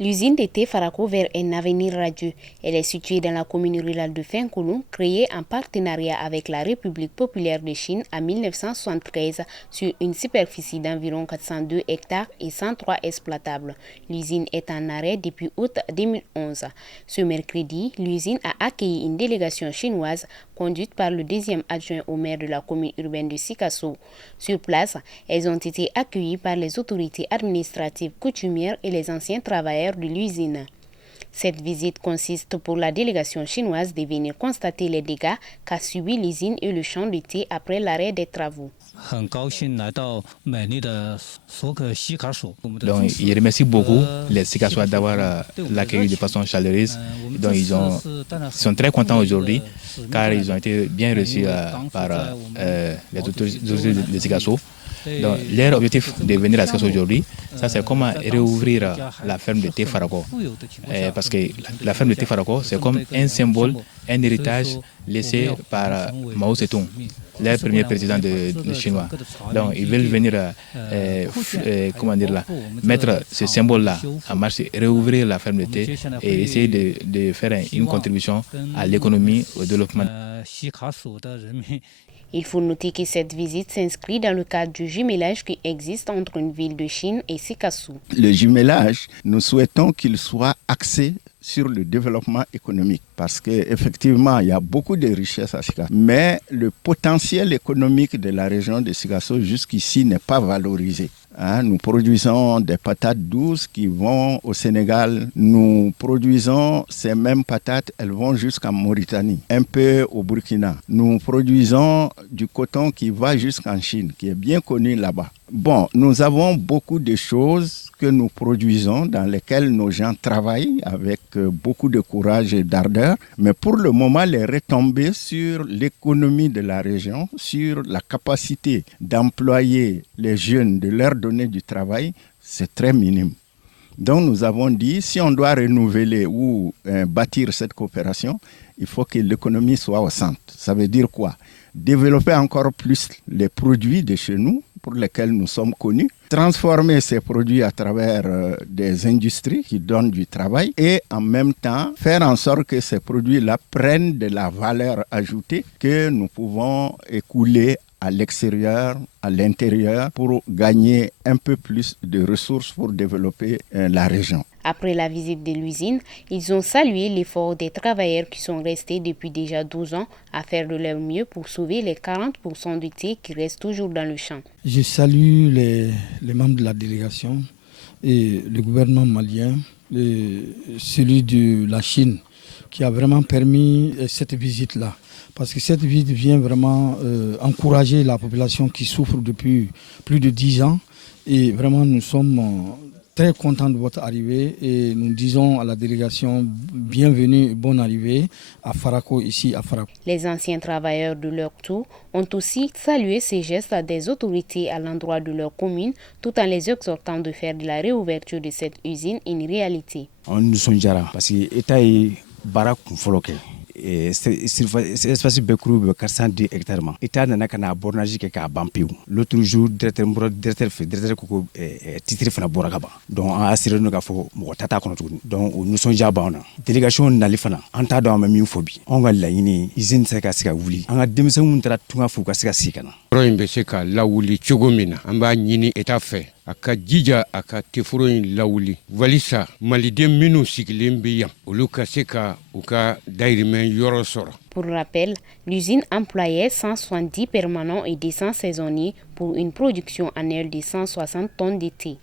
L'usine de thé Farako vers un avenir radieux. Elle est située dans la commune rurale de Fenkoulou, créée en partenariat avec la République populaire de Chine en 1973 sur une superficie d'environ 402 hectares et 103 exploitables. L'usine est en arrêt depuis août 2011. Ce mercredi, l'usine a accueilli une délégation chinoise conduite par le deuxième adjoint au maire de la commune urbaine de Sikasso. Sur place, elles ont été accueillies par les autorités administratives coutumières et les anciens travailleurs de l'usine. Cette visite consiste pour la délégation chinoise de venir constater les dégâts qu'a subi l'usine et le champ de thé après l'arrêt des travaux. Donc, il remercie beaucoup les Sikassois d'avoir l'accueilli de façon chaleureuse. Donc, ils sont très contents aujourd'hui car ils ont été bien reçus par les autorités de Sikasso. Donc, leur objectif de venir à Sikasso aujourd'hui, ça c'est comment réouvrir la ferme de thé Farako. Parce que la ferme de thé Farako, c'est comme un symbole, un héritage laissé par Mao Zedong, le premier président de Chinois. Donc, ils veulent venir mettre ce symbole-là en marche, réouvrir la ferme de thé et essayer de faire une contribution à l'économie, au développement. Il faut noter que cette visite s'inscrit dans le cadre du jumelage qui existe entre une ville de Chine et Sikasso. Le jumelage, nous souhaitons qu'il soit axé sur le développement économique parce qu'effectivement, il y a beaucoup de richesses à Sikasso. Mais le potentiel économique de la région de Sikasso jusqu'ici n'est pas valorisé. Nous produisons des patates douces qui vont au Sénégal. Nous produisons ces mêmes patates, elles vont jusqu'en Mauritanie, un peu au Burkina. Nous produisons du coton qui va jusqu'en Chine, qui est bien connu là-bas. Bon, nous avons beaucoup de choses que nous produisons, dans lesquelles nos gens travaillent avec beaucoup de courage et d'ardeur. Mais pour le moment, les retombées sur l'économie de la région, sur la capacité d'employer les jeunes, de leur donner du travail, c'est très minime. Donc nous avons dit, si on doit renouveler ou bâtir cette coopération, il faut que l'économie soit au centre. Ça veut dire quoi? Développer encore plus les produits de chez nous, pour lesquels nous sommes connus, transformer ces produits à travers des industries qui donnent du travail et en même temps faire en sorte que ces produits-là prennent de la valeur ajoutée que nous pouvons écouler à l'extérieur, à l'intérieur, pour gagner un peu plus de ressources pour développer la région. Après la visite de l'usine, ils ont salué l'effort des travailleurs qui sont restés depuis déjà 12 ans à faire de leur mieux pour sauver les 40% du thé qui restent toujours dans le champ. Je salue les membres de la délégation et le gouvernement malien, celui de la Chine, qui a vraiment permis cette visite-là. Parce que cette visite vient vraiment encourager la population qui souffre depuis plus de 10 ans. Et vraiment, nous sommes très contents de votre arrivée et nous disons à la délégation bienvenue et bonne arrivée à Farako, ici à Farako. Les anciens travailleurs de leur tour ont aussi salué ces gestes des autorités à l'endroit de leur commune, tout en les exhortant de faire de la réouverture de cette usine une réalité. Nous sommes parce que l'État est barak foloke. Espace Bekru 410 hectares. L'État n'a qu'à bornage qui a bampé. L'autre jour, directeur Koko titre fana Borakaba. Donc, on a assuré nos gafos, Tata Konotou. Donc, nous sommes déjà bons. Délégation Nalifana, en tas d'hommes myophobie. On va la yini, izine Saka Wuli. On a démissionné Muntra Tunga Fuka Sikana. Proin Beseka, Laouli, Chogomina, Amba Nini est à fait. Aka jija aka tefuroin lawuli valisa malide minu sigilen be yan olu ka se ka u ka dairimen yoro soro. Pour rappel, l'usine employait 170 permanents et 200 saisonniers pour une production annuelle de 160 tonnes de thé.